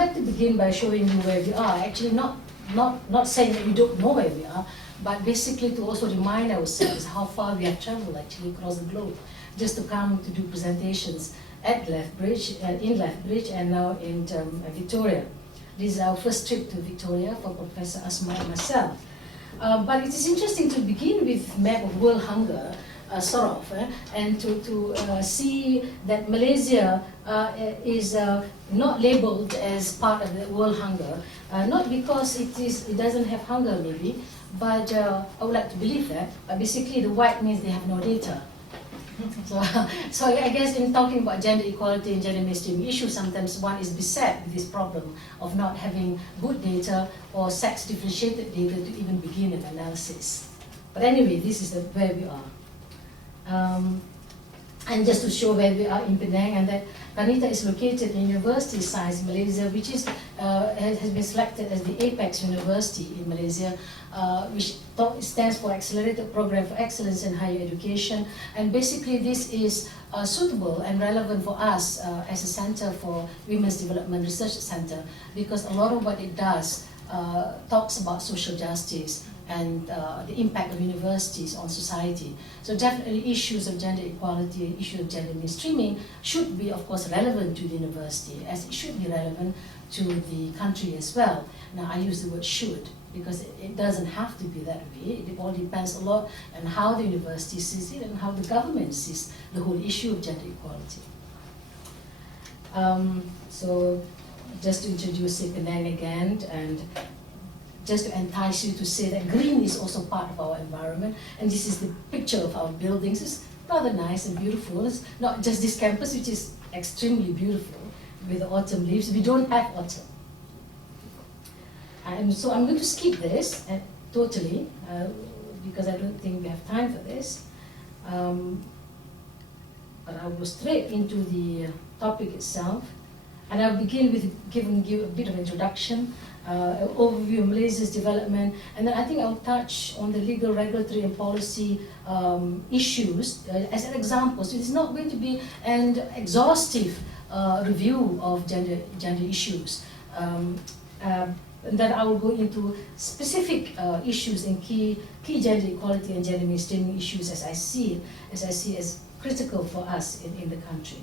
like to begin by showing you where we are. Actually, not saying that we don't know where we are, but basically to also remind ourselves how far we have traveled actually across the globe, just to come to do presentations at Lethbridge, in Lethbridge, and now in Victoria. This is our first trip to Victoria for Professor Asma and myself. But it is interesting to begin with map of world hunger, and to see that Malaysia is not labeled as part of the world hunger, not because it doesn't have hunger maybe, but I would like to believe that, but basically the white means they have no data. So I guess in talking about gender equality and gender mainstream issues, sometimes one is beset with this problem of not having good data or sex differentiated data to even begin an analysis. But anyway, this is where we are. And just to show where we are in Penang, and that KANITA is located in university size in Malaysia, which is, has been selected as the apex university in Malaysia, which stands for Accelerated Program for Excellence in Higher Education. And basically this is suitable and relevant for us as a Center for Women's Development Research Center, because a lot of what it does talks about social justice and the impact of universities on society. So definitely issues of gender equality, issues of gender mainstreaming should be, of course, relevant to the university, as it should be relevant to the country as well. Now I use the word should, because it doesn't have to be that way. It all depends a lot on how the university sees it and how the government sees the whole issue of gender equality. So just to introduce Penang again, and just to entice you to say that green is also part of our environment, and this is the picture of our buildings. It's rather nice and beautiful. It's not just this campus, which is extremely beautiful with the autumn leaves. We don't have autumn. And so I'm going to skip this totally, because I don't think we have time for this. But I'll go straight into the topic itself. And I'll begin with giving you a bit of introduction, overview of Malaysia's development, and then I think I'll touch on the legal, regulatory, and policy issues as an example. So it's not going to be an exhaustive review of gender issues. And then I will go into specific issues and key gender equality and gender mainstreaming issues as I see as critical for us in the country.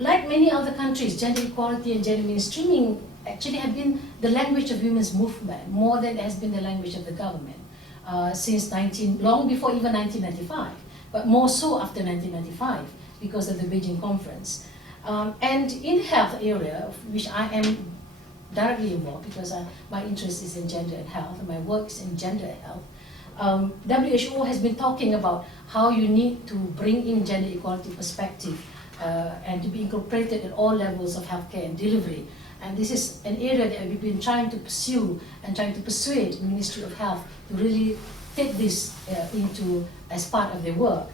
Like many other countries, gender equality and gender mainstreaming actually have been the language of women's movement more than it has been the language of the government since long before even 1995, but more so after 1995 because of the Beijing Conference. And in the health area, which I am directly involved because my interest is in gender and health, and my work is in gender and health, WHO has been talking about how you need to bring in gender equality perspective and to be incorporated at all levels of healthcare and delivery. And this is an area that we've been trying to pursue and trying to persuade the Ministry of Health to really take this into as part of their work.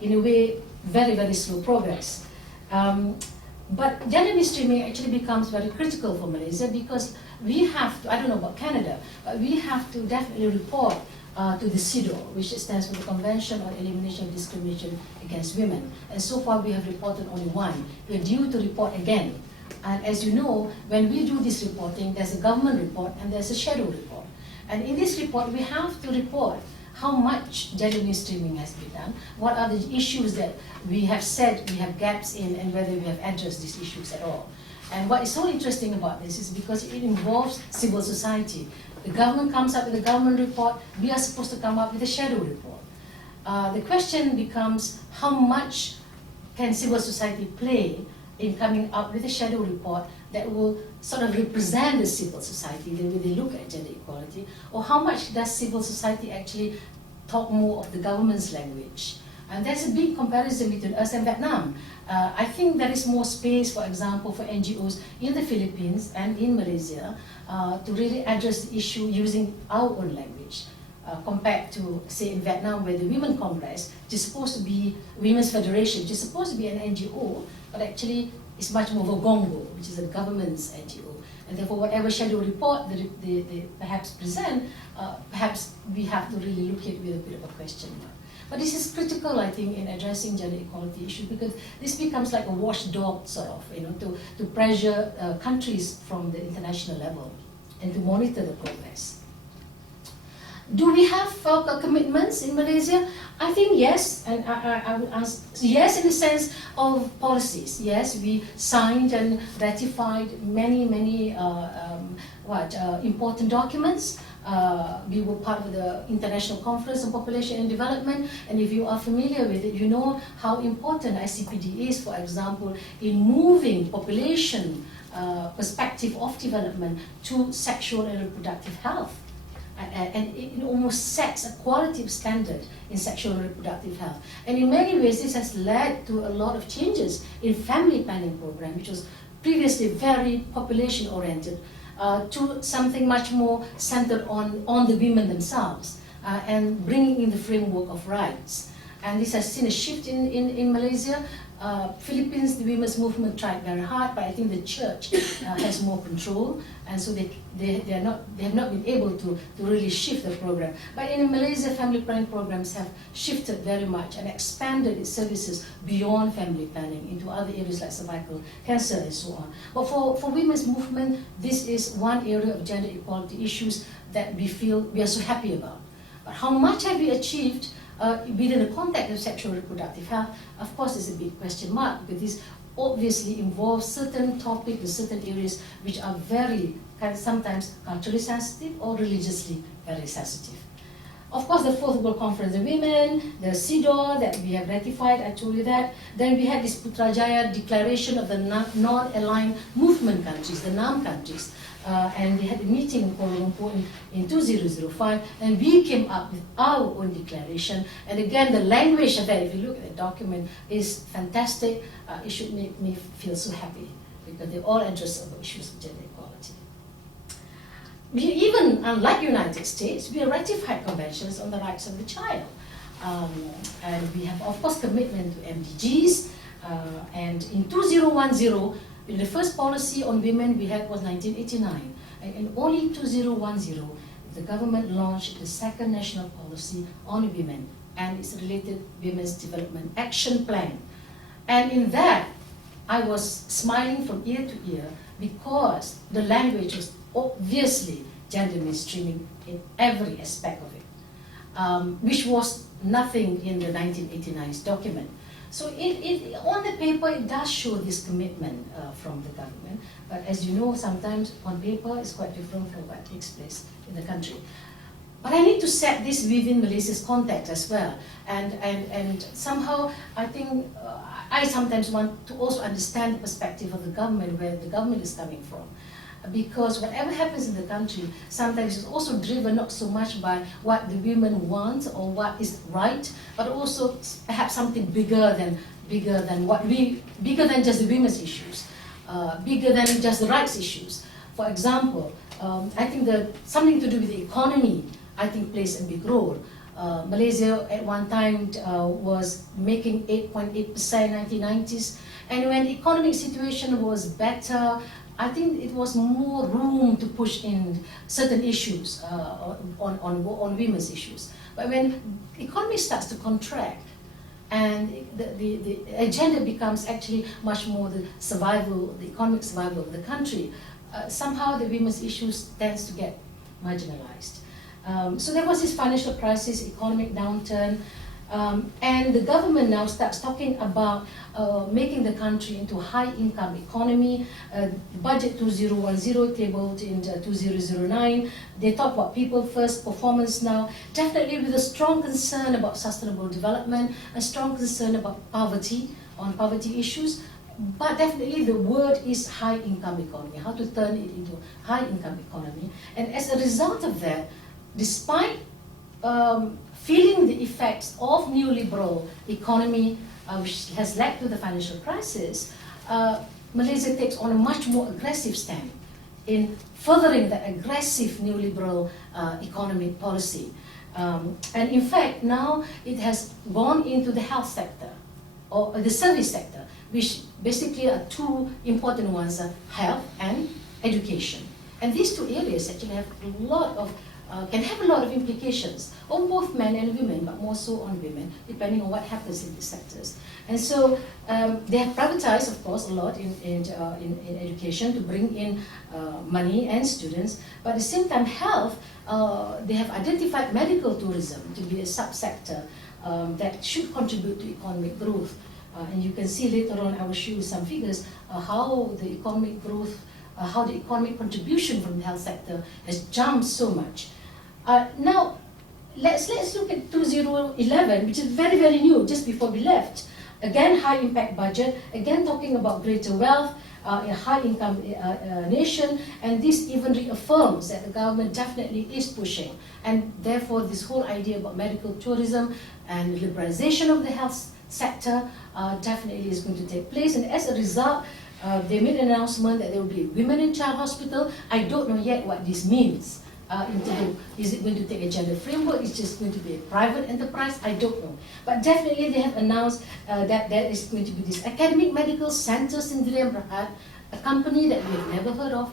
In a way, very, very slow progress. But gender mainstreaming actually becomes very critical for Malaysia because we have to, I don't know about Canada, but we have to definitely report to the CEDAW, which stands for the Convention on Elimination of Discrimination Against Women. And so far we have reported only one. We are due to report again. And as you know, when we do this reporting, there's a government report and there's a shadow report. And in this report, we have to report how much gender mainstreaming has been done, what are the issues that we have said we have gaps in, and whether we have addressed these issues at all. And what is so interesting about this is because it involves civil society. The government comes up with a government report, we are supposed to come up with a shadow report. The question becomes, how much can civil society play in coming up with a shadow report that will sort of represent the civil society, the way they look at gender equality, or how much does civil society actually talk more of the government's language? And there's a big comparison between us and Vietnam. I think there is more space, for example, for NGOs in the Philippines and in Malaysia to really address the issue using our own language, compared to, say, in Vietnam, where the Women's Congress, which is supposed to be Women's Federation, which is supposed to be an NGO, but actually it's much more of a gongo, which is a government's NGO. And therefore, whatever shadow report they perhaps present, perhaps we have to really look at it with a bit of a question mark. But this is critical, I think, in addressing gender equality issues, because this becomes like a watchdog, sort of, to pressure countries from the international level and to monitor the progress. Do we have commitments in Malaysia? I think yes, and I would answer yes in the sense of policies. Yes, we signed and ratified many important documents. We were part of the International Conference on Population and Development, and if you are familiar with it, you know how important ICPD is, for example, in moving population perspective of development to sexual and reproductive health. And it almost sets a qualitative standard in sexual and reproductive health. And in many ways, this has led to a lot of changes in family planning program, which was previously very population-oriented, to something much more centered on the women themselves, and bringing in the framework of rights. And this has seen a shift in Malaysia. Philippines, the women's movement tried very hard, but I think the church has more control, and so they have not been able to really shift the program. But in Malaysia, family planning programs have shifted very much and expanded its services beyond family planning into other areas like cervical cancer and so on. But for women's movement, this is one area of gender equality issues that we feel we are so happy about. But how much have we achieved within the context of sexual reproductive health? Of course, it's a big question mark, because this obviously involves certain topics and certain areas which are very, sometimes culturally sensitive or religiously very sensitive. Of course, the Fourth World Conference of Women, the CEDAW that we have ratified, I told you that. Then we had this Putrajaya Declaration of the Non-Aligned Movement countries, the NAM countries. And we had a meeting in Kuala Lumpur in 2005, and we came up with our own declaration. And again, the language of that, if you look at the document, is fantastic. It should make me feel so happy, because they all address about issues of gender equality. We even, unlike United States, we ratified conventions on the rights of the child. And we have, of course, commitment to MDGs. And in 2010, the first policy on women we had was 1989. And only 2010, the government launched the second national policy on women and its related Women's Development Action Plan. And in that, I was smiling from ear to ear, because the language was obviously gender mainstreaming in every aspect of it, which was nothing in the 1989 document. So on the paper, it does show this commitment from the government, but as you know, sometimes on paper it's quite different from what takes place in the country. But I need to set this within Malaysia's context as well, and somehow I think I sometimes want to also understand the perspective of the government, where the government is coming from. Because whatever happens in the country, sometimes is also driven not so much by what the women want or what is right, but also perhaps something bigger than just the women's issues, bigger than just the rights issues. For example, I think that something to do with the economy, I think, plays a big role. Malaysia at one time was making 8.8% in 1990s, and when the economic situation was better, I think it was more room to push in certain issues on women's issues. But when the economy starts to contract, and the agenda becomes actually much more the survival, the economic survival of the country, somehow the women's issues tends to get marginalized. So there was this financial crisis, economic downturn, and the government now starts talking about making the country into a high-income economy. Budget 2010 tabled in 2009. They talk about people first, performance now, definitely with a strong concern about sustainable development, a strong concern about poverty, on poverty issues. But definitely the word is high-income economy, how to turn it into a high-income economy. And as a result of that, despite feeling the effects of neoliberal economy, which has led to the financial crisis, Malaysia takes on a much more aggressive stand in furthering the aggressive neoliberal economic policy. And in fact, now it has gone into the health sector, or the service sector, which basically are two important ones, health and education. And these two areas actually have a lot of can have a lot of implications on both men and women, but more so on women, depending on what happens in these sectors. And so they have privatized, of course, a lot in education to bring in money and students, but at the same time, health, they have identified medical tourism to be a subsector that should contribute to economic growth. And you can see later on, I will show you some figures, how the economic growth, how the economic contribution from the health sector has jumped so much. Now, let's look at 2011, which is very, very new, just before we left. Again, high impact budget, again talking about greater wealth, a high income nation, and this even reaffirms that the government definitely is pushing. And therefore, this whole idea about medical tourism and liberalization of the health sector definitely is going to take place. And as a result, they made an announcement that there will be a women and child hospital. I don't know yet what this means. Is it going to take a gender framework? Is it just going to be a private enterprise? I don't know. But definitely they have announced that there is going to be this academic medical center Sendirian Berhad, a company that we have never heard of,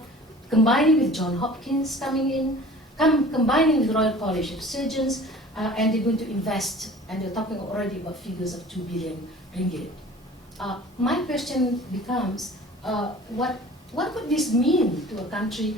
combining with Johns Hopkins coming in, combining with Royal College of Surgeons, and they're going to invest, and they're talking already about figures of 2 billion ringgit. My question becomes, what would this mean to a country,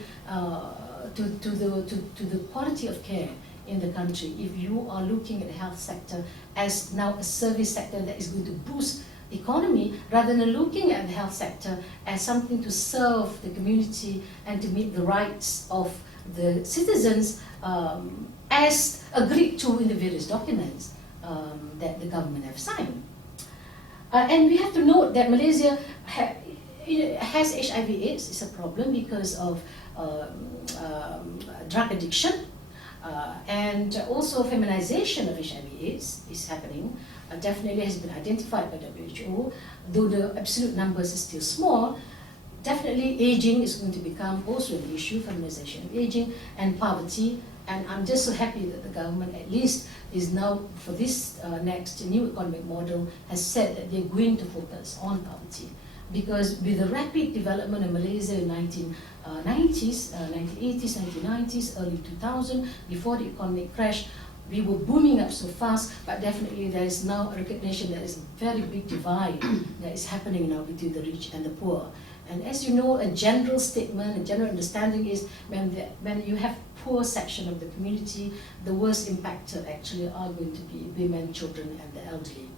to the quality of care in the country, if you are looking at the health sector as now a service sector that is going to boost economy, rather than looking at the health sector as something to serve the community and to meet the rights of the citizens as agreed to in the various documents that the government have signed. And we have to note that Malaysia has HIV/AIDS. It's a problem because of drug addiction, and also feminization of HIV/AIDS is happening. Definitely has been identified by WHO, though the absolute numbers is still small. Definitely aging is going to become also an issue, feminization of aging, and poverty. And I'm just so happy that the government at least is now, for this next new economic model, has said that they're going to focus on poverty. Because with the rapid development of Malaysia in 1990s, 1980s, 1990s, early 2000, before the economic crash, we were booming up so fast, but definitely there is now a recognition that there is a very big divide that is happening now between the rich and the poor. And as you know, a general statement, a general understanding is when you have poor section of the community, the worst impacted actually are going to be women, children, and the elderly.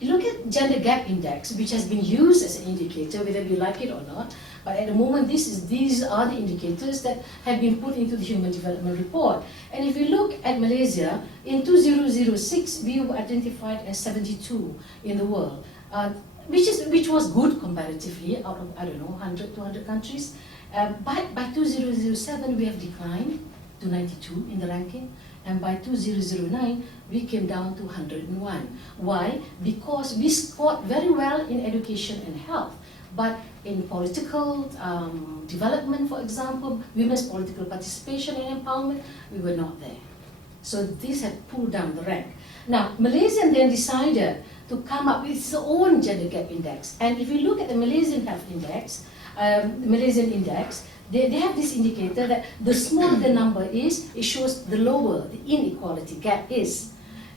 You look at gender gap index, which has been used as an indicator, whether you like it or not, but at the moment these are the indicators that have been put into the Human Development Report. And if you look at Malaysia, in 2006, we were identified as 72 in the world, which was good comparatively out of, I don't know, 100, 200 countries. But by 2007, we have declined to 92 in the ranking. And by 2009, we came down to 101. Why? Because we scored very well in education and health, but in political development, for example, women's political participation and empowerment, we were not there. So this had pulled down the rank. Now, Malaysia then decided to come up with its own gender gap index. And if you look at the Malaysian health index, they have this indicator that the smaller the number is, it shows the lower the inequality gap is.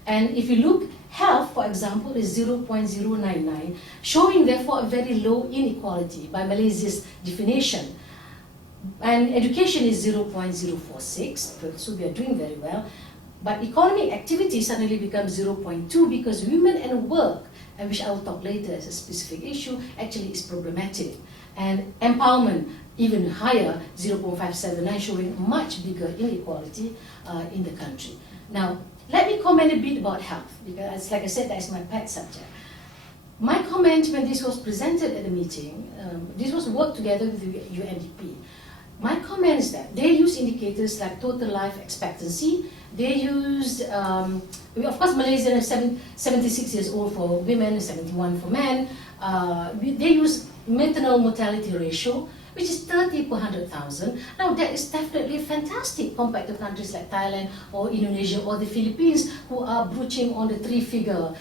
And if you look, health, for example, is 0.099, showing therefore a very low inequality by Malaysia's definition. And education is 0.046, so we are doing very well. But economic activity suddenly becomes 0.2 because women and work, and which I will talk later as a specific issue, actually is problematic. And empowerment, even higher, 0.579, showing much bigger inequality in the country. Now, let me comment a bit about health, because like I said, that is my pet subject. My comment when this was presented at the meeting, this was worked together with the UNDP. My comment is that they use indicators like total life expectancy. They used, of course, Malaysia is 76 years old for women, 71 for men. They use maternal mortality ratio, which is 30 per 100,000. Now that is definitely fantastic compared to countries like Thailand or Indonesia or the Philippines, who are broaching on the 3-figure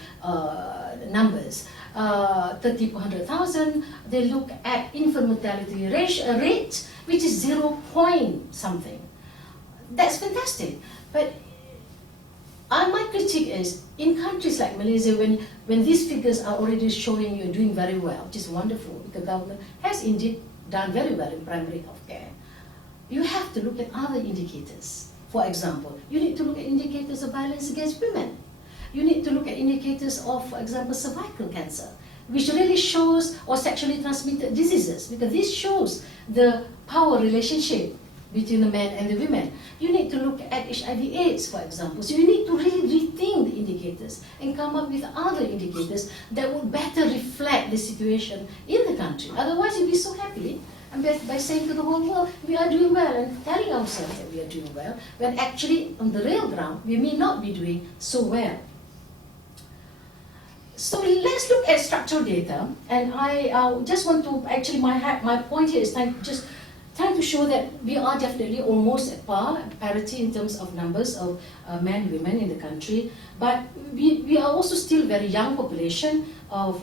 numbers. 30 per 100,000, they look at infant mortality rate, which is 0 point something. that's fantastic. But my critique is, in countries like Malaysia, when these figures are already showing you're doing very well, which is wonderful, the government has indeed done very well in primary healthcare, you have to look at other indicators. For example, you need to look at indicators of violence against women. You need to look at indicators of, for example, cervical cancer, which really shows, or sexually transmitted diseases, because this shows the power relationship between the men and the women. You need to look at HIV/AIDS, for example. So you need to really rethink the indicators and come up with other indicators that would better reflect the situation in the country. Otherwise, you'll be so happy and by saying to the whole world, we are doing well, and telling ourselves that we are doing well, when actually on the real ground, we may not be doing so well. So let's look at structural data, and I just want to, actually my point here is trying to show that we are definitely almost at parity in terms of numbers of men and women in the country, but we are also still very young population of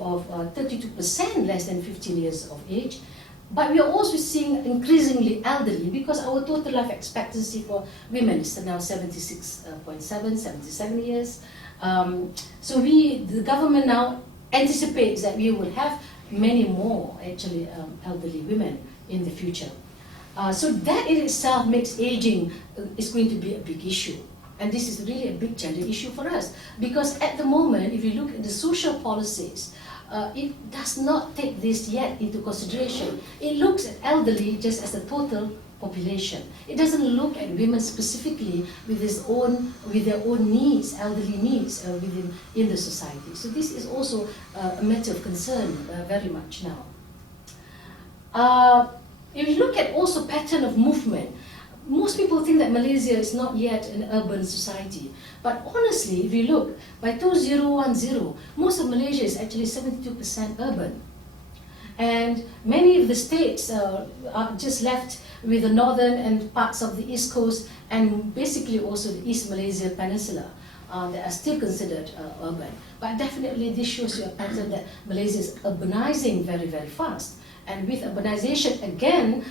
32% less than 15 years of age. But we are also seeing increasingly elderly, because our total life expectancy for women is now 76.7, 77 years. So the government now anticipates that we will have many more actually elderly women in the future. So that in itself makes aging is going to be a big issue. And this is really a big gender issue for us, because at the moment, if you look at the social policies, it does not take this yet into consideration. It looks at elderly just as the total population. It doesn't look at women specifically with their own needs, elderly needs in the society. So this is also a matter of concern very much now. If you look at also pattern of movement, most people think that Malaysia is not yet an urban society. But honestly, if you look, by 2010, most of Malaysia is actually 72% urban. And many of the states are just left with the northern and parts of the east coast, and basically also the East Malaysia Peninsula that are still considered urban. But definitely this shows you a pattern that Malaysia is urbanizing very, very fast. And with urbanization, again,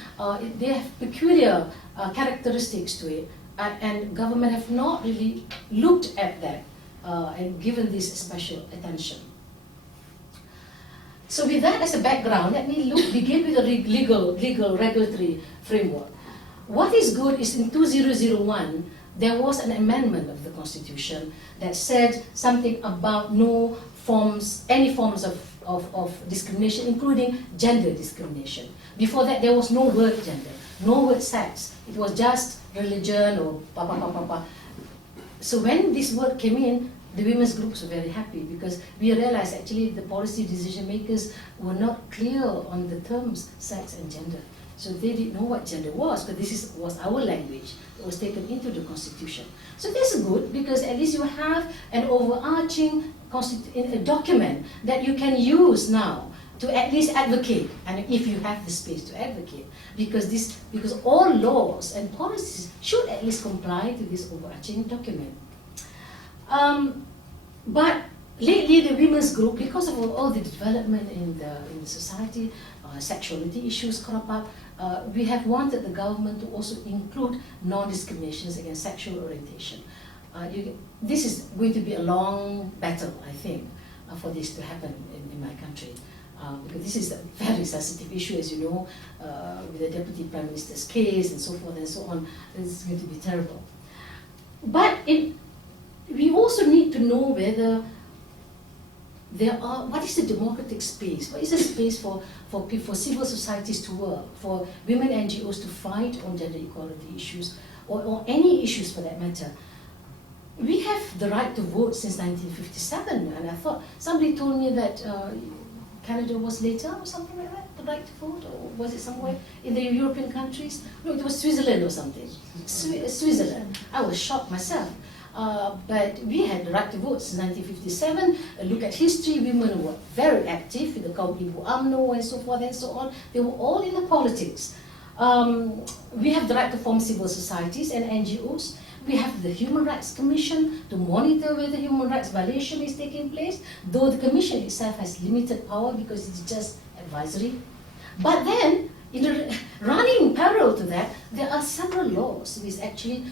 they have peculiar characteristics to it, and government have not really looked at that and given this special attention. So with that as a background, let me begin with a legal regulatory framework. What is good is in 2001, there was an amendment of the Constitution that said something about any forms of discrimination, including gender discrimination. Before that, there was no word gender, no word sex. It was just religion or pa. So when this word came in, the women's groups were very happy, because we realized actually the policy decision makers were not clear on the terms sex and gender. So they didn't know what gender was, because this was our language that was taken into the Constitution. So this is good, because at least you have an overarching document that you can use now to at least advocate, and if you have the space to advocate, because all laws and policies should at least comply to this overarching document. But lately, the women's group, because of all the development in the society, sexuality issues crop up, we have wanted the government to also include non-discriminations against sexual orientation. This is going to be a long battle, I think, for this to happen in my country. Because this is a very sensitive issue, as you know, with the Deputy Prime Minister's case and so forth and so on. It's going to be terrible. But we also need to know whether what is the democratic space? What is the space for civil societies to work, for women NGOs to fight on gender equality issues, or any issues for that matter? We have the right to vote since 1957, and I thought somebody told me that Canada was later or something like that, the right to vote, or was it somewhere in the European countries? No, it was Switzerland or something. Switzerland. I was shocked myself. But we had the right to vote since 1957. Look at history, women were very active in the Kaum Ibu UMNO and so forth and so on. They were all in the politics. We have the right to form civil societies and NGOs. We have the Human Rights Commission to monitor whether human rights violation is taking place, though the Commission itself has limited power because it's just advisory. But then, running parallel to that, there are several laws which actually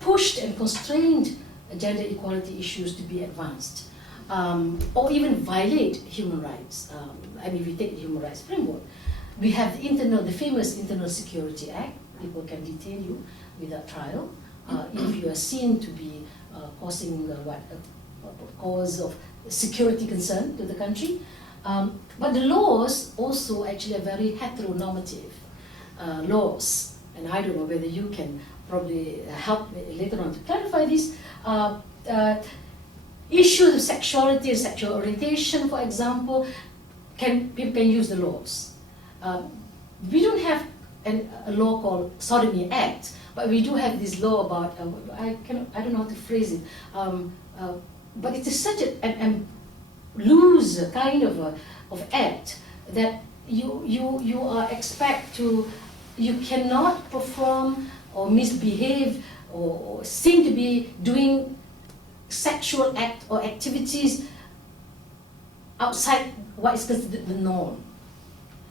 pushed and constrained gender equality issues to be advanced, or even violate human rights. I mean, we take the human rights framework. We have the famous Internal Security Act. People can detain you without trial if you are seen to be causing a cause of security concern to the country. But the laws also actually are very heteronormative laws, and I don't know whether you can probably help later on to clarify this. Issues of sexuality and sexual orientation, for example, people can use the laws. We don't have a law called Sodomy Act, but we do have this law about, I don't know how to phrase it, but it is such a loose kind of act that you are you cannot perform or misbehave or seem to be doing sexual act or activities outside what is considered the norm.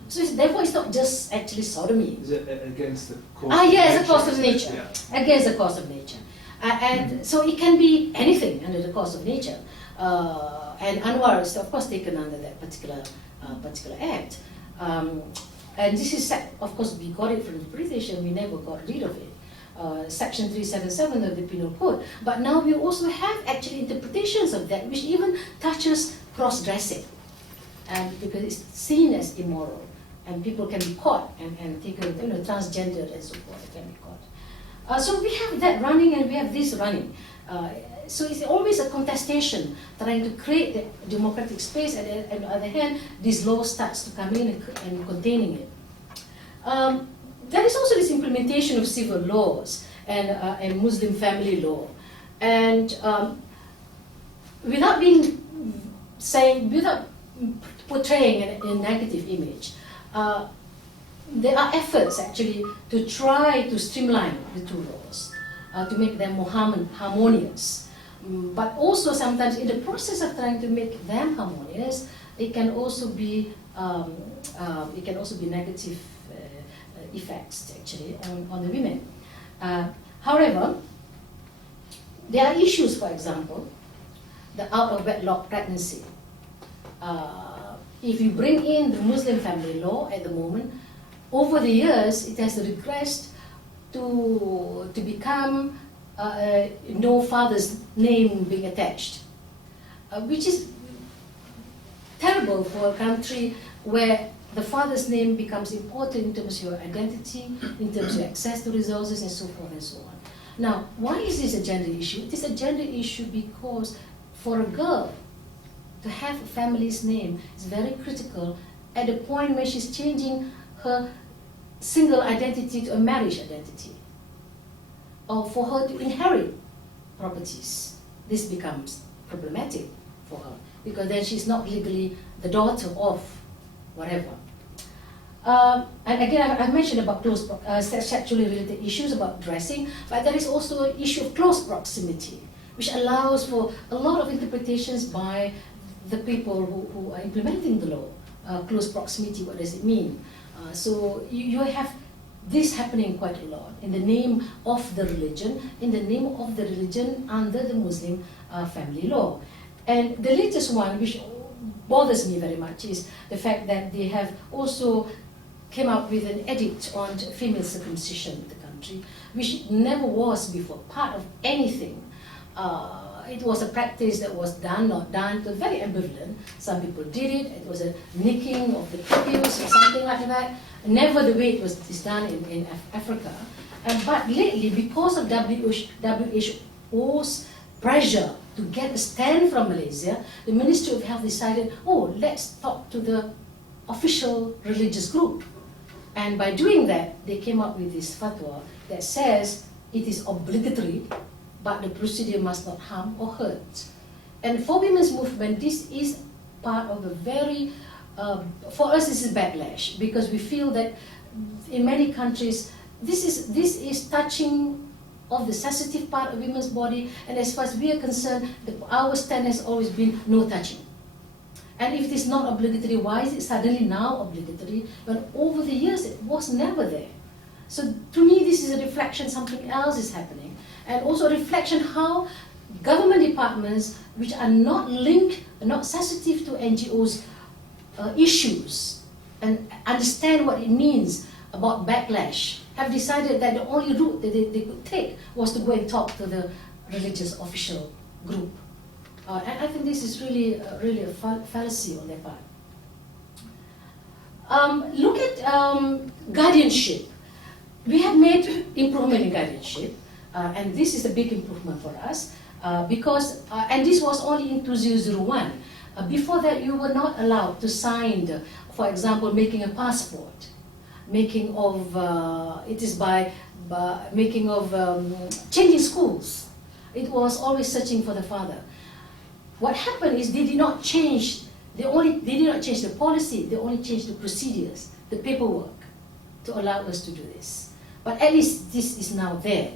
So therefore it's not just actually sodomy. Is it against the course of nature? Yes, the course of nature. Yeah. Against the course of nature. And so it can be anything under the course of nature. And Anwar is of course taken under that particular act. And this is, of course, we got it from the British and we never got rid of it. Section 377 of the Penal Code. But now we also have actually interpretations of that which even touches cross-dressing. And because it's seen as immoral. And people can be caught and taken, transgender and so forth can be caught. So we have that running and we have this running. So it's always a contestation, trying to create the democratic space, and on the other hand, this law starts to come in and containing it. There is also this implementation of civil laws and Muslim family law. And without portraying a negative image, there are efforts actually to try to streamline the two laws, to make them more harmonious. But also sometimes in the process of trying to make them harmonious, it can also be negative effects actually on the women. However, there are issues, for example, the out of wedlock pregnancy. If you bring in the Muslim family law at the moment, over the years it has regressed to become no father's name being attached, which is terrible for a country where the father's name becomes important in terms of your identity, in terms of access to resources, and so forth and so on. Now, why is this a gender issue? It is a gender issue because for a girl to have a family's name is very critical at the point where she's changing her single identity to a marriage identity, or for her to inherit properties. This becomes problematic for her because then she's not legally the daughter of whatever. And again, I mentioned about sexually related issues about dressing, but there is also an issue of close proximity, which allows for a lot of interpretations by the people who are implementing the law. Close proximity, what does it mean? So you have this happening quite a lot in the name of the religion, under the Muslim family law. And the latest one, which bothers me very much, is the fact that they have also came up with an edict on female circumcision in the country, which never was before part of anything. It was a practice that was done, not done, it was very ambivalent. Some people did it, it was a nicking of the prepuce or something like that. Never the way it is done in Africa. But lately, because of WHO's pressure to get a stand from Malaysia, the Ministry of Health decided, oh, let's talk to the official religious group. And by doing that, they came up with this fatwa that says it is obligatory, but the procedure must not harm or hurt. And for women's movement, this is part of a very, for us this is backlash, because we feel that in many countries, this is touching of the sensitive part of women's body, and as far as we are concerned, our stand has always been no touching. And if it is not obligatory, why is it suddenly now obligatory, when over the years it was never there? So to me, this is a reflection something else is happening, and also a reflection how government departments which are not linked, not sensitive to NGOs' issues and understand what it means about backlash, have decided that the only route that they could take was to go and talk to the religious official group. And I think this is really a fallacy on their part. Look at guardianship. We have made improvement in guardianship, and this is a big improvement for us because, and this was only in 2001. Before that, you were not allowed to sign, for example, making a passport, making of, it is by making of changing schools. It was always searching for the father. What happened is they did not change, they did not change the policy, they only changed the procedures, the paperwork, to allow us to do this. But at least this is now there.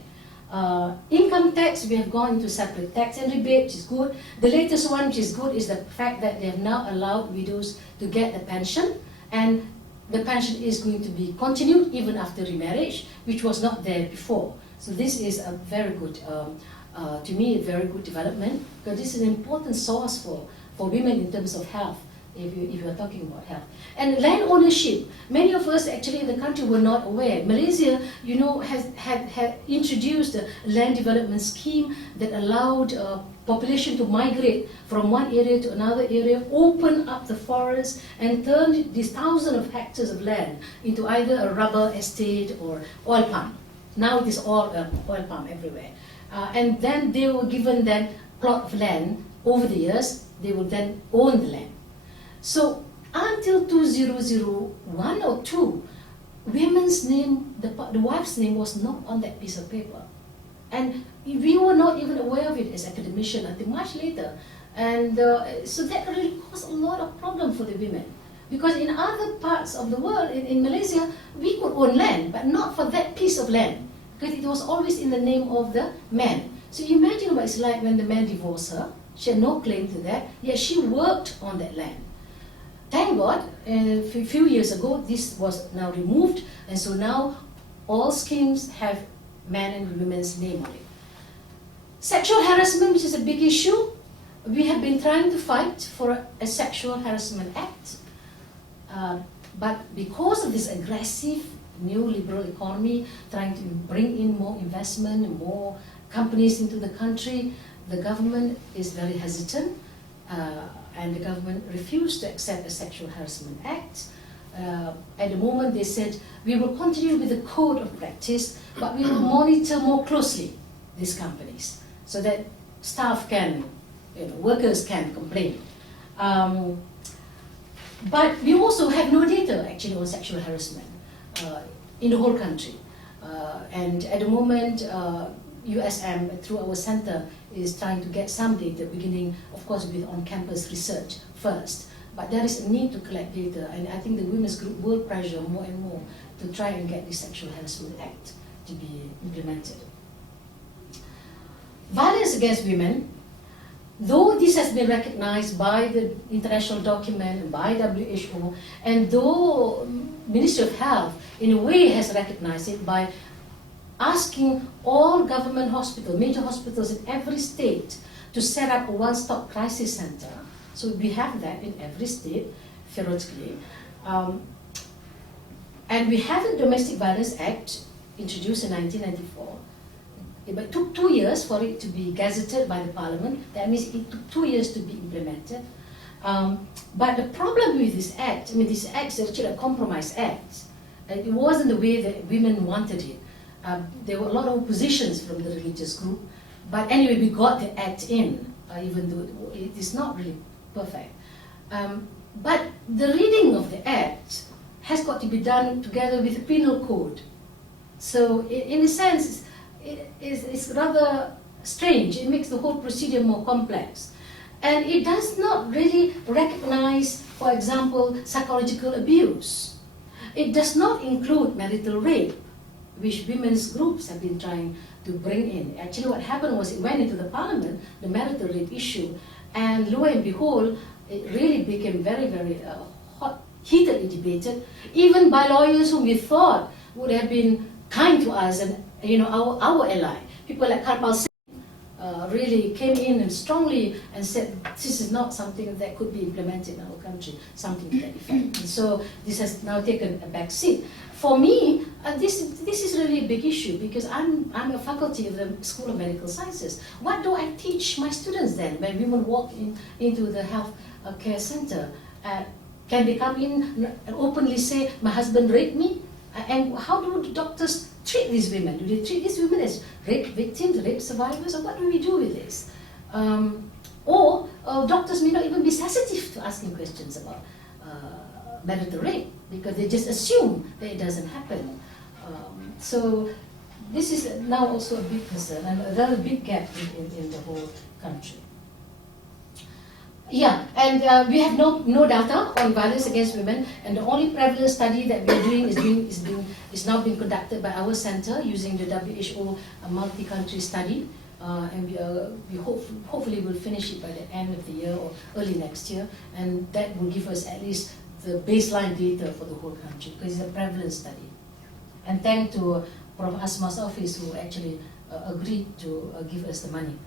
Income tax, we have gone into separate tax and rebate, which is good. The latest one, which is good, is the fact that they have now allowed widows to get a pension, and the pension is going to be continued even after remarriage, which was not there before. So this is a very good, to me, a very good development, because this is an important source for women in terms of health, if you are talking about health. And land ownership, many of us actually in the country were not aware. Malaysia, you know, had introduced a land development scheme that allowed population to migrate from one area to another area, open up the forest, and turn these thousands of hectares of land into either a rubber estate or oil palm. Now it is all oil palm everywhere. And then they were given that plot of land over the years, they will then own the land. So until 2001 or 2, women's name, the wife's name was not on that piece of paper. And we were not even aware of it as academicians until much later. And so that really caused a lot of problem for the women. Because in other parts of the world, in Malaysia, we could own land, but not for that piece of land. Because it was always in the name of the man. So imagine what it's like when the man divorced her. She had no claim to that, yet she worked on that land. Thank God, a few years ago, this was now removed, and so now all schemes have man and women's name on it. Sexual harassment, which is a big issue, we have been trying to fight for a Sexual Harassment Act, but because of this aggressive neoliberal economy, trying to bring in more investment and more companies into the country, the government is very hesitant, and the government refused to accept a Sexual Harassment Act. At the moment they said, we will continue with the code of practice, but we will monitor more closely these companies so that staff can, workers can complain. But we also have no data actually on sexual harassment in the whole country. And at the moment, USM, through our center, is trying to get some data, beginning, of course, with on-campus research first. But there is a need to collect data, and I think the women's group will pressure more and more to try and get the Sexual Harassment Act to be implemented. Violence against women, though this has been recognized by the international document and by WHO, and though Ministry of Health, in a way, has recognized it by asking all government hospitals, major hospitals in every state, to set up a one-stop crisis center. So we have that in every state, theoretically. And we have the Domestic Violence Act, introduced in 1994. It took 2 years for it to be gazetted by the Parliament. That means it took 2 years to be implemented. But the problem with this act, this act is actually a compromise act. It wasn't the way that women wanted it. There were a lot of oppositions from the religious group, but anyway, we got the act in, even though it is not really perfect. But the reading of the act has got to be done together with the penal code. So in a sense, it's rather strange. It makes the whole procedure more complex. And it does not really recognize, for example, psychological abuse. It does not include marital rape, which women's groups have been trying to bring in. Actually, what happened was it went into the Parliament, the marital rape issue, and lo and behold, it really became very, very heatedly debated, even by lawyers whom we thought would have been kind to us and our ally. People like Karpal really came in and strongly and said this is not something that could be implemented in our country, something to that effect. And so this has now taken a back seat. For me, this is really a big issue because I'm a faculty of the School of Medical Sciences. What do I teach my students then when women walk into the health care center? Can they come in and openly say, my husband raped me? And how do the doctors treat these women? Do they treat these women as rape victims, rape survivors, or what do we do with this? Or doctors may not even be sensitive to asking questions about marital rape because they just assume that it doesn't happen. So this is now also a big concern and another big gap in the whole country. Yeah, and we have no data on violence against women, and the only prevalence study that we are doing is now being conducted by our center using the WHO multi-country study, and we hopefully will finish it by the end of the year or early next year, and that will give us at least the baseline data for the whole country because it's a prevalence study. And thanks to Prof. Asma's office who actually agreed to give us the money.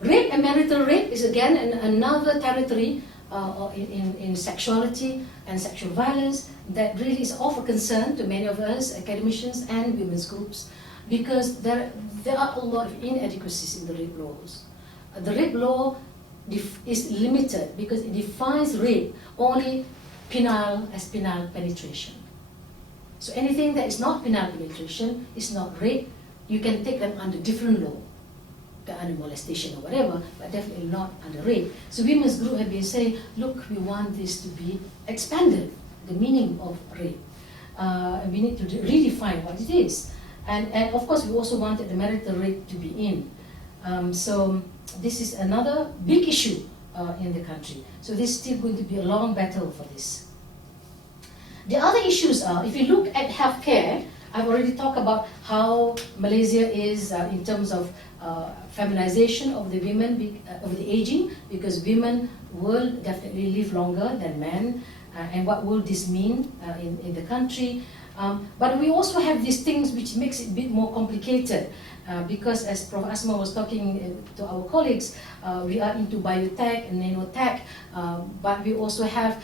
Rape and marital rape is again another territory in sexuality and sexual violence that really is of a concern to many of us, academicians and women's groups, because there are a lot of inadequacies in the rape laws. The rape law is limited because it defines rape only penile as penile penetration. So anything that is not penile penetration is not rape. You can take them under different law, under molestation or whatever, but definitely not under rape. So women's group have been saying, look, we want this to be expanded, the meaning of rape. And we need to redefine what it is. And of course, we also wanted the marital rape to be in. So this is another big issue in the country. So this is still going to be a long battle for this. The other issues are, if you look at healthcare, I've already talked about how Malaysia is in terms of feminization of the women, of the aging, because women will definitely live longer than men, and what will this mean in the country. But we also have these things which makes it a bit more complicated, because as Prof. Asma was talking to our colleagues, we are into biotech and nanotech, but we also have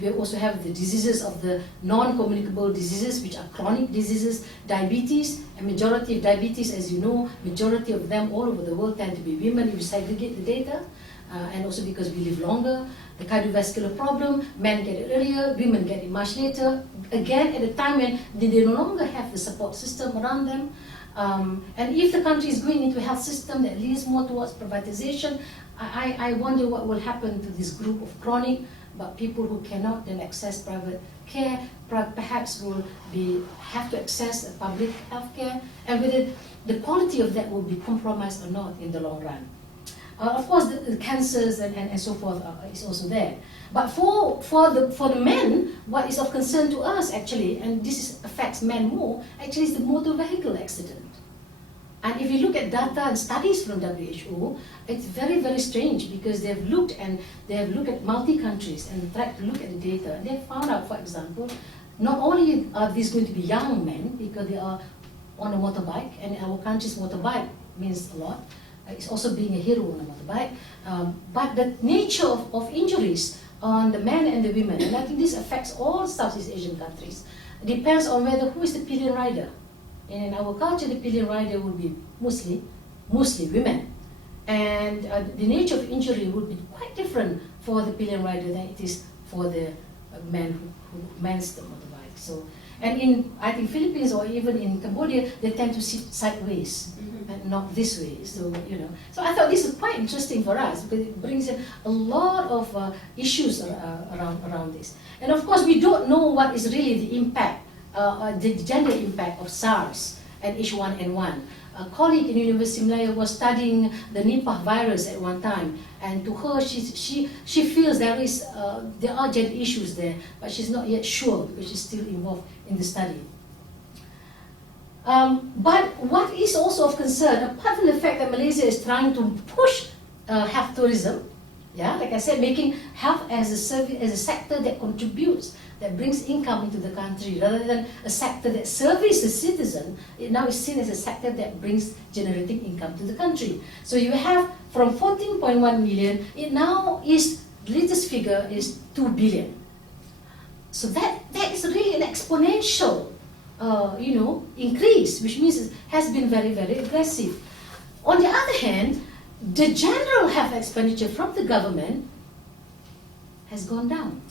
the diseases of the non-communicable diseases, which are chronic diseases, diabetes, and majority of diabetes, as you know, majority of them all over the world tend to be women if you segregate the data, and also because we live longer. The cardiovascular problem, men get it earlier, women get it much later, again at a time when they no longer have the support system around them. And if the country is going into a health system that leans more towards privatization, I wonder what will happen to this group of chronic, but people who cannot then access private care, perhaps will have to access public health care, and whether the quality of that will be compromised or not in the long run. Of course, the cancers and so forth is also there. But for the men, what is of concern to us actually, and this affects men more, actually is the motor vehicle accident. And if you look at data and studies from WHO, it's very, very strange because they've looked at multi-countries and tried to look at the data. And they found out, for example, not only are these going to be young men because they are on a motorbike, and our country's motorbike means a lot. It's also being a hero on a motorbike, but the nature of injuries on the men and the women, and I think this affects all Southeast Asian countries. It depends on who is the pillion rider. And in our culture, the pillion rider will be mostly women. And the nature of injury would be quite different for the pillion rider than it is for the man who mans the motorbike. So, and in, I think, Philippines or even in Cambodia, they tend to sit sideways and not this way. So, so I thought this is quite interesting for us because it brings in a lot of issues around this. And of course, we don't know what is really the impact, the gender impact of SARS and H1N1. A colleague in University of Malaya was studying the Nipah virus at one time, and to her, she feels there are gender issues there, but she's not yet sure because she's still involved in the study. But what is also of concern, apart from the fact that Malaysia is trying to push health tourism, yeah, like I said, making health as a service, as a sector that contributes that brings income into the country, rather than a sector that services the citizen, it now is seen as a sector that brings generating income to the country. So you have from 14.1 million, it now is, the latest figure is 2 billion. So that is really an exponential increase, which means it has been very, very aggressive. On the other hand, the general health expenditure from the government has gone down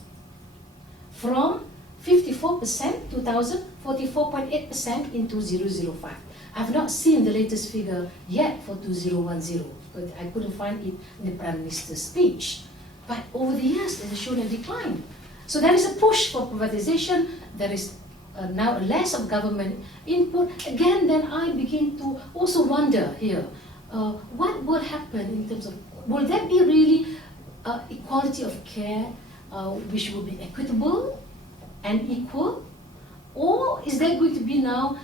from 54% 2000, 44.8% in 2005. I've not seen the latest figure yet for 2010, but I couldn't find it in the Prime Minister's speech. But over the years, it has shown a decline. So there is a push for privatization. There is now less of government input. Again, then I begin to also wonder here, what will happen in terms of, will there be really equality of care, which will be equitable and equal? Or is there going to be now,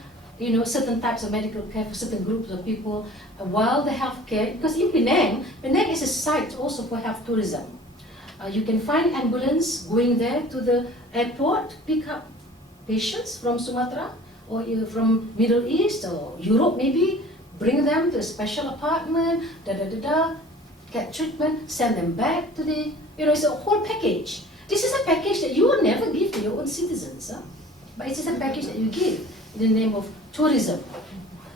certain types of medical care for certain groups of people, while the health care, because in Penang is a site also for health tourism. You can find ambulance going there to the airport, pick up patients from Sumatra or from Middle East or Europe maybe, bring them to a special apartment, get treatment, send them back to the, it's a whole package. This is a package that you will never give to your own citizens, but it is a package that you give in the name of tourism.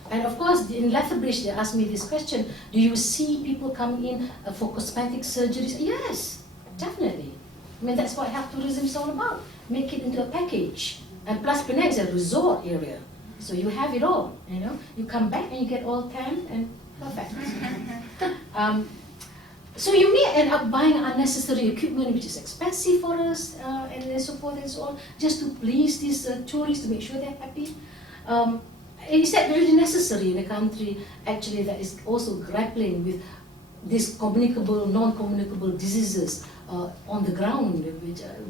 And of course, in Lethbridge, they asked me this question, do you see people coming in for cosmetic surgeries? Yes, definitely. I mean, that's what health tourism is all about. Make it into a package. And plus, Penang is a resort area. So you have it all, You come back and you get all tan and perfect. So you may end up buying unnecessary equipment which is expensive for us, and so forth and so on, just to please these tourists, to make sure they're happy. Is that really necessary in a country actually that is also grappling with these communicable, non-communicable diseases on the ground,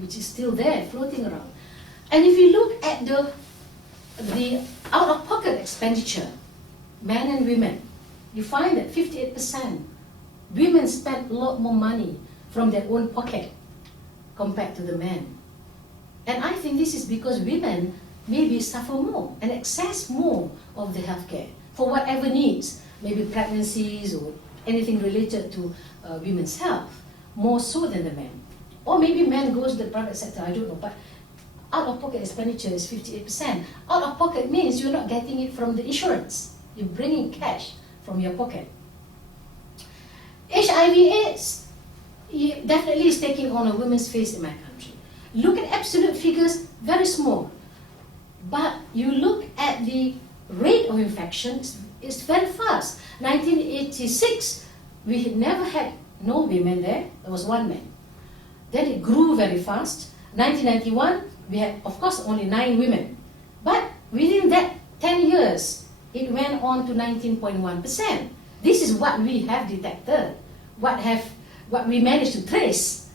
which is still there, floating around? And if you look at the out-of-pocket expenditure, men and women, you find that 58% women spend a lot more money from their own pocket compared to the men. And I think this is because women maybe suffer more and access more of the healthcare for whatever needs, maybe pregnancies or anything related to women's health, more so than the men. Or maybe men go to the private sector, I don't know, but out-of-pocket expenditure is 58%. Out-of-pocket means you're not getting it from the insurance. You're bringing cash from your pocket. HIV/AIDS definitely is taking on a woman's face in my country. Look at absolute figures, very small. But you look at the rate of infection, it's very fast. 1986, we had never had no women there was one man. Then it grew very fast. 1991, we had, of course, only 9 women. But within that 10 years, it went on to 19.1%. This is what we have detected. What we managed to trace.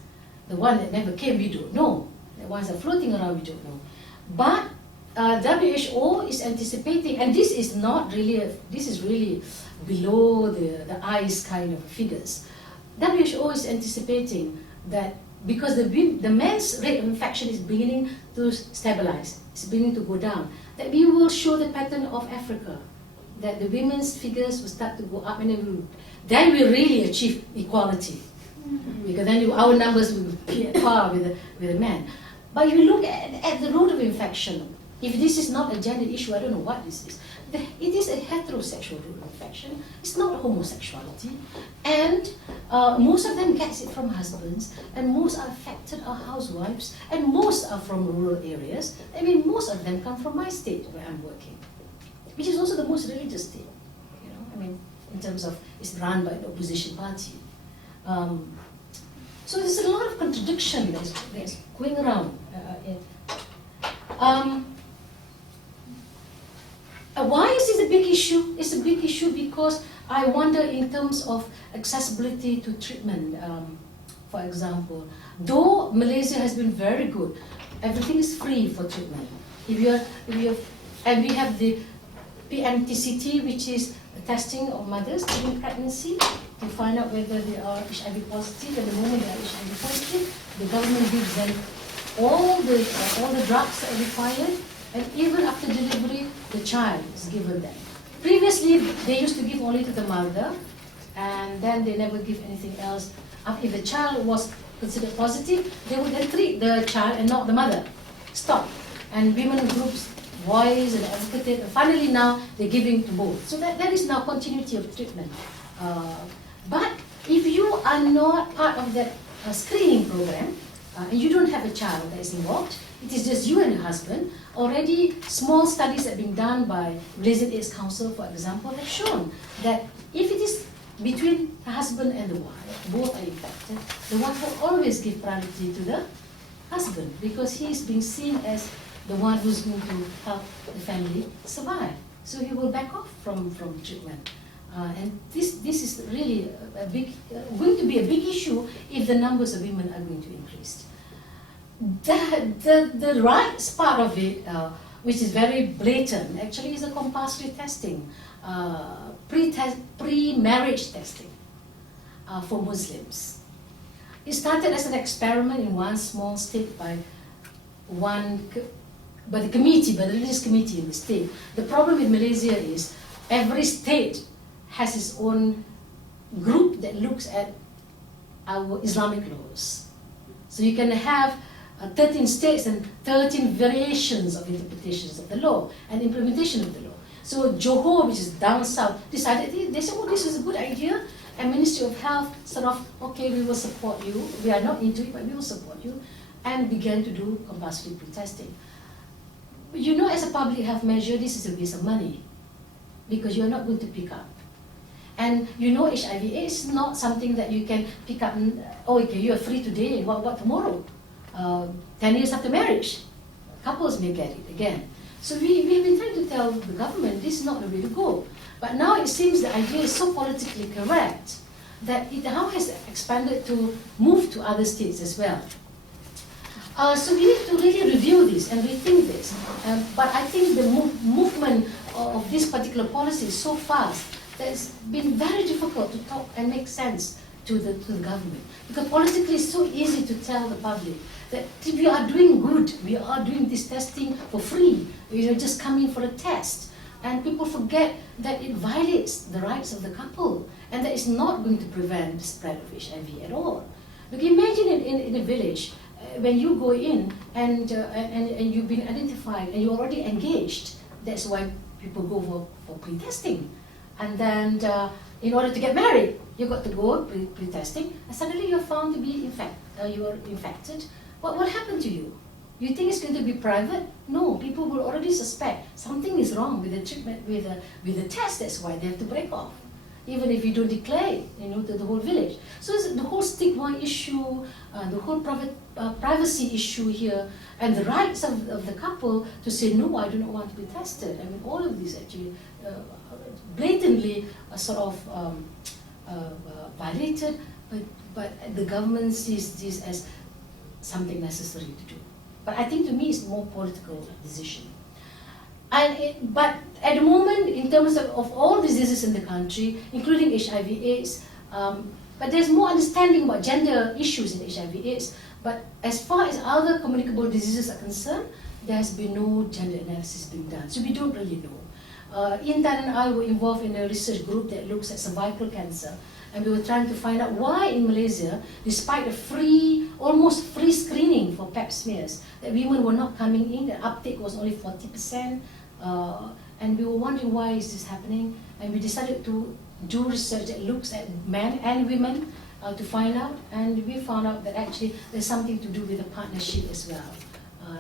The one that never came, we don't know. The ones that are floating around, we don't know. But WHO is anticipating, and this is not really, this is really below the ice kind of figures. WHO is anticipating that because the men's rate of infection is beginning to stabilize, it's beginning to go down, that we will show the pattern of Africa, that the women's figures will start to go up, and then we really achieve equality, because then our numbers will be at par with the men. But you look at the route of infection. If this is not a gender issue, I don't know what this is. It is a heterosexual route of infection. It's not homosexuality. And most of them get it from husbands, and most are affected are housewives, and most are from rural areas. I mean, most of them come from my state where I'm working, which is also the most religious state. I mean, in terms of it's run by the opposition party. So there's a lot of contradiction that's going around. Why is this a big issue? It's a big issue because I wonder in terms of accessibility to treatment, for example. Though Malaysia has been very good, everything is free for treatment. And we have the PMTCT, which is the testing of mothers during pregnancy to find out whether they are HIV positive. At the moment they are HIV positive, the government gives them all the drugs that are required, and even after delivery, the child is given them. Previously, they used to give only to the mother, and then they never give anything else. If the child was considered positive, they would then treat the child and not the mother. Stop. And women groups voice and advocated, and finally now they're giving to both. So that is now continuity of treatment. But if you are not part of that screening program, and you don't have a child that is involved, it is just you and your husband, already small studies that have been done by Malaysian AIDS Council, for example, have shown that if it is between the husband and the wife, both are infected, the wife will always give priority to the husband because he is being seen as the one who's going to help the family survive. So he will back off from treatment. And this is really going to be a big issue if the numbers of women are going to increase. The rights part of it, which is very blatant, actually is a compulsory testing, pre-marriage testing for Muslims. It started as an experiment in one small state by the religious committee in the state. The problem with Malaysia is every state has its own group that looks at our Islamic laws. So you can have 13 states and 13 variations of interpretations of the law and implementation of the law. So Johor, which is down south, decided, they said, oh, this is a good idea. And Ministry of Health sort of, okay, we will support you. We are not into it, but we will support you. And began to do compulsory pre-testing. You know, as a public health measure, this is a waste of money because you're not going to pick up. And you know, HIV/AIDS is not something that you can pick up. Oh, okay, you are free today. What tomorrow? 10 years after marriage, couples may get it again. So we've been trying to tell the government this is not the way to go. But now it seems the idea is so politically correct that it now has expanded to move to other states as well. So we need to really review this and rethink this. But I think the movement of this particular policy is so fast that it's been very difficult to talk and make sense to the government. Because politically it's so easy to tell the public that we are doing good, we are doing this testing for free, we are just coming for a test. And people forget that it violates the rights of the couple and that it's not going to prevent the spread of HIV at all. Look, imagine in a village, when you go in and you've been identified and you're already engaged, that's why people go for pre-testing. And then in order to get married, you got to go pre-testing, and suddenly you're found to be infected. What happened to you? You think it's going to be private? No, people will already suspect something is wrong with the treatment, with the test. That's why they have to break off, even if you don't declare, to the whole village. So it's the whole stigma issue, the whole privacy issue here, and the rights of the couple to say, no, I do not want to be tested. I mean, all of these actually blatantly sort of violated, but the government sees this as something necessary to do. But I think to me it's more political decision. But at the moment, in terms of all diseases in the country, including HIV/AIDS, but there's more understanding about gender issues in HIV/AIDS. But as far as other communicable diseases are concerned, there has been no gender analysis being done. So we don't really know. Intan and I were involved in a research group that looks at cervical cancer. And we were trying to find out why in Malaysia, despite a almost free screening for pap smears, that women were not coming in, the uptake was only 40%. And we were wondering why is this happening. And we decided to do research that looks at men and women to find out. And we found out that actually there's something to do with the partnership as well,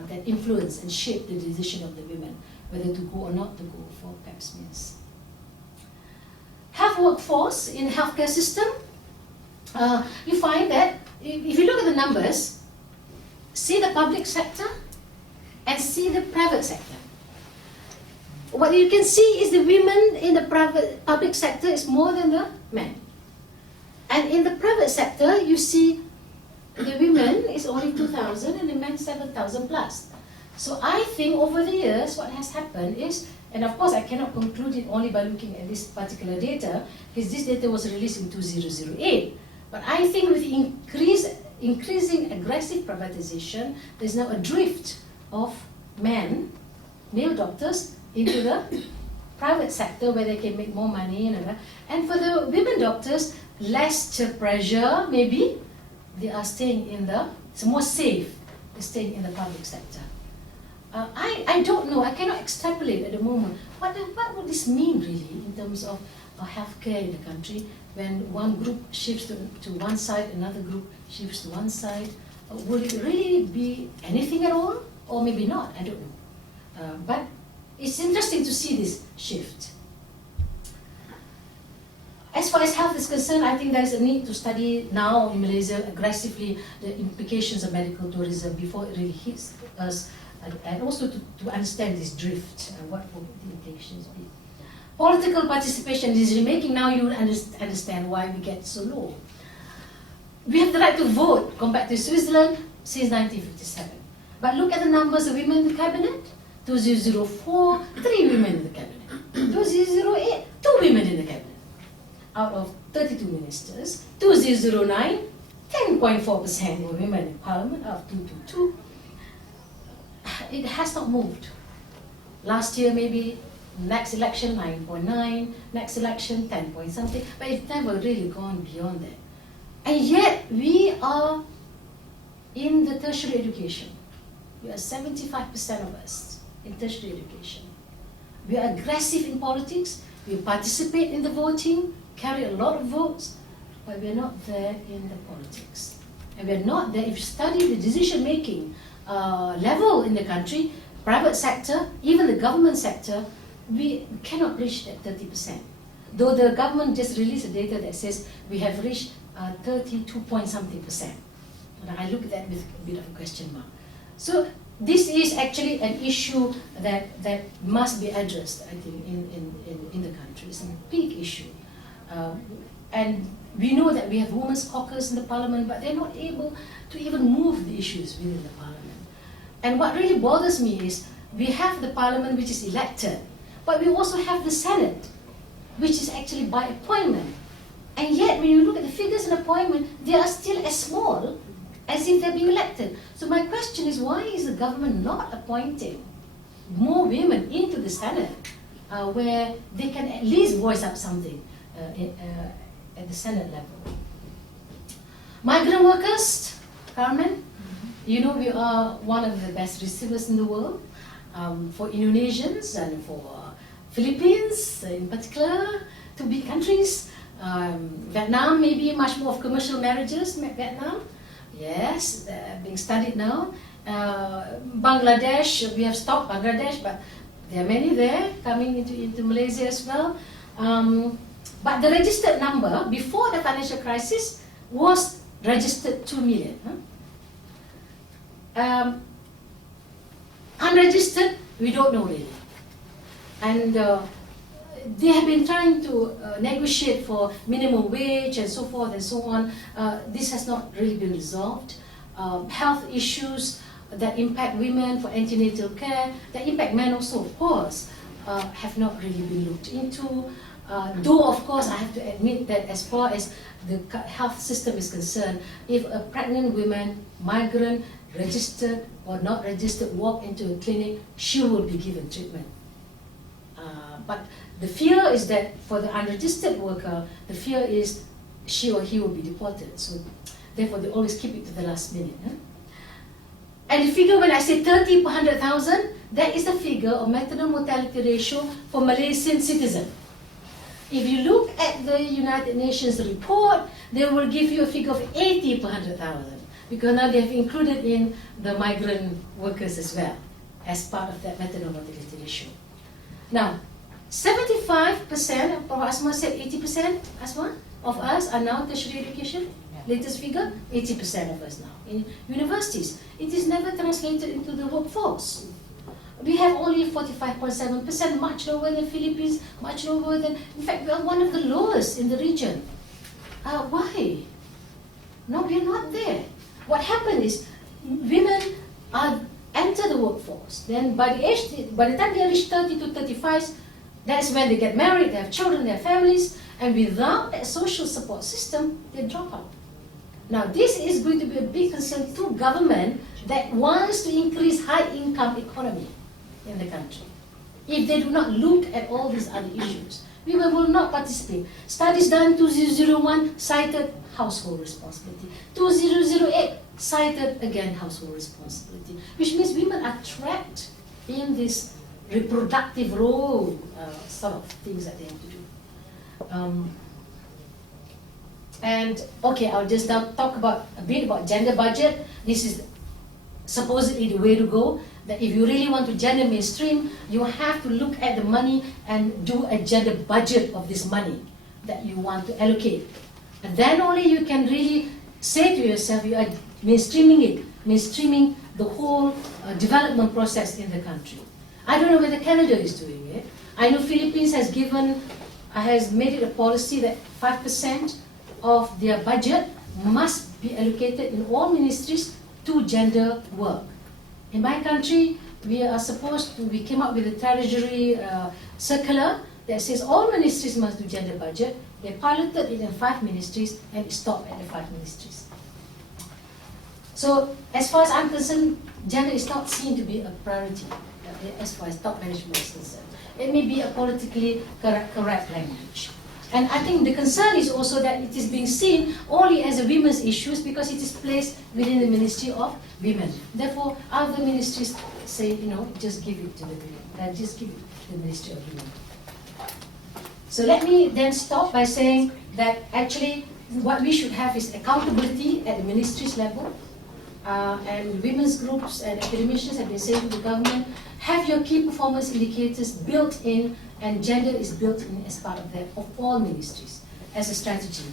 that influence and shape the decision of the women, whether to go or not to go for pap smears. Health workforce in healthcare system, you find that if you look at the numbers, see the public sector and see the private sector. What you can see is the women in the public sector is more than the men. And in the private sector, you see the women is only 2,000 and the men 7,000 plus. So I think over the years, what has happened is, and of course I cannot conclude it only by looking at this particular data, because this data was released in 2008. But I think with the increased increasing aggressive privatization, there's now a drift of men, male doctors, into the private sector where they can make more money. And for the women doctors, less pressure, maybe, they are staying in the, it's more safe, they're staying in the public sector. I don't know, I cannot extrapolate at the moment. What would this mean really in terms of healthcare in the country when one group shifts to one side, another group shifts to one side? Will it really be anything at all? Or maybe not, I don't know. But it's interesting to see this shift. As far as health is concerned, I think there is a need to study now in Malaysia aggressively the implications of medical tourism before it really hits us, and also to understand this drift and what will the implications be. Political participation is remaking. Now you understand why we get so low. We have the right to vote compared to Switzerland since 1957. But look at the numbers of women in the cabinet. 2004, 3 women in the cabinet. 2008, 2 women in the cabinet. Out of 32 ministers. 2009, 10.4% were women in parliament out of 222. It has not moved. Last year maybe, next election 9.9, next election 10 point something, but it's never really gone beyond that. And yet we are in the tertiary education. We are 75% of us in tertiary education. We are aggressive in politics, we participate in the voting, carry a lot of votes, but we are not there in the politics. And we are not there, if you study the decision-making level in the country, private sector, even the government sector, we cannot reach that 30%. Though the government just released data that says we have reached 32 point something %. And I look at that with a bit of a question mark. So this is actually an issue that must be addressed, I think, in the country. It's a big issue. And we know that we have women's caucus in the parliament, but they're not able to even move the issues within the parliament. And what really bothers me is we have the parliament which is elected, but we also have the Senate, which is actually by appointment. And yet, when you look at the figures in appointment, they are still as small as if they're being elected. So my question is, why is the government not appointing more women into the Senate, where they can at least voice up something at the Senate level? Migrant workers, Carmen, you know we are one of the best receivers in the world. For Indonesians and for Philippines in particular, 2 big countries. Vietnam, maybe much more of commercial marriages, Vietnam. Yes, being studied now. Bangladesh, we have stopped Bangladesh, but there are many there coming into Malaysia as well. But the registered number before the financial crisis was registered 2 million. Unregistered, we don't know really. And they have been trying to negotiate for minimum wage and so forth and so on. This has not really been resolved. Health issues that impact women for antenatal care, that impact men also, of course, have not really been looked into. Though, of course, I have to admit that as far as the health system is concerned, if a pregnant woman, migrant, registered or not registered, walk into a clinic, she will be given treatment. But the fear is that for the unregistered worker, the fear is she or he will be deported. So therefore, they always keep it to the last minute. And the figure, when I say 30 per 100,000, that is the figure of maternal mortality ratio for Malaysian citizens. If you look at the United Nations report, they will give you a figure of 80 per 100,000, because now they have included in the migrant workers as well, as part of that maternal mortality ratio. Now, 75%, Asma said 80%, Asma, of us are now tertiary education. Latest figure, 80% of us now in universities. It is never translated into the workforce. We have only 45.7%, much lower than Philippines, much lower than, in fact, we are one of the lowest in the region. Why? No, we are not there. What happened is, women enter the workforce. Then by the time they reach 30 to 35, that's when they get married, they have children, they have families, and without that social support system, they drop out. Now, this is going to be a big concern to government that wants to increase high-income economy in the country. If they do not look at all these other issues, women will not participate. Studies done 2001 cited household responsibility. 2008 cited again household responsibility, which means women are trapped in this reproductive role sort of things that they have to do. And okay, I'll just now talk about a bit about gender budget. This is supposedly the way to go. That if you really want to gender mainstream, you have to look at the money and do a gender budget of this money that you want to allocate. And then only you can really say to yourself, you are mainstreaming it, mainstreaming the whole development process in the country. I don't know whether Canada is doing it. I know Philippines has made it a policy that 5% of their budget must be allocated in all ministries to gender work. In my country, we came up with a treasury circular that says all ministries must do gender budget. They piloted it in 5 ministries and it stopped at the 5 ministries. So as far as I'm concerned, gender is not seen to be a priority as far as top management is concerned. It may be a politically correct language. And I think the concern is also that it is being seen only as a women's issue because it is placed within the Ministry of Women. Therefore, other ministries say, just give it to the women, just give it to the Ministry of Women. So let me then stop by saying that actually what we should have is accountability at the ministries level. And women's groups and academicians have been saying to the government, have your key performance indicators built in, and gender is built in as part of that, of all ministries, as a strategy.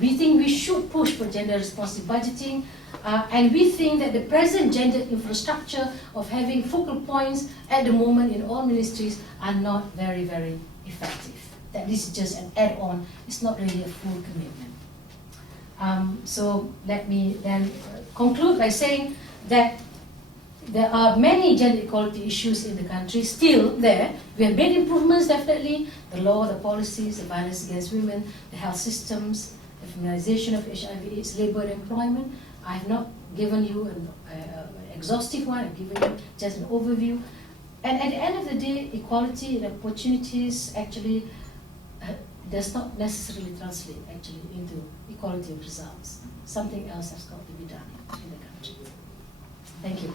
We think we should push for gender responsive budgeting, and we think that the present gender infrastructure of having focal points at the moment in all ministries are not very, very effective. That this is just an add-on, it's not really a full commitment. So let me then conclude by saying that there are many gender equality issues in the country still there. We have made improvements definitely, the law, the policies, the violence against women, the health systems, the feminization of HIV/AIDS, labor and employment. I have not given you an exhaustive one, I've given you just an overview. And at the end of the day, equality and opportunities actually does not necessarily translate actually into equality of results. Something else has got to be done in the country. Thank you.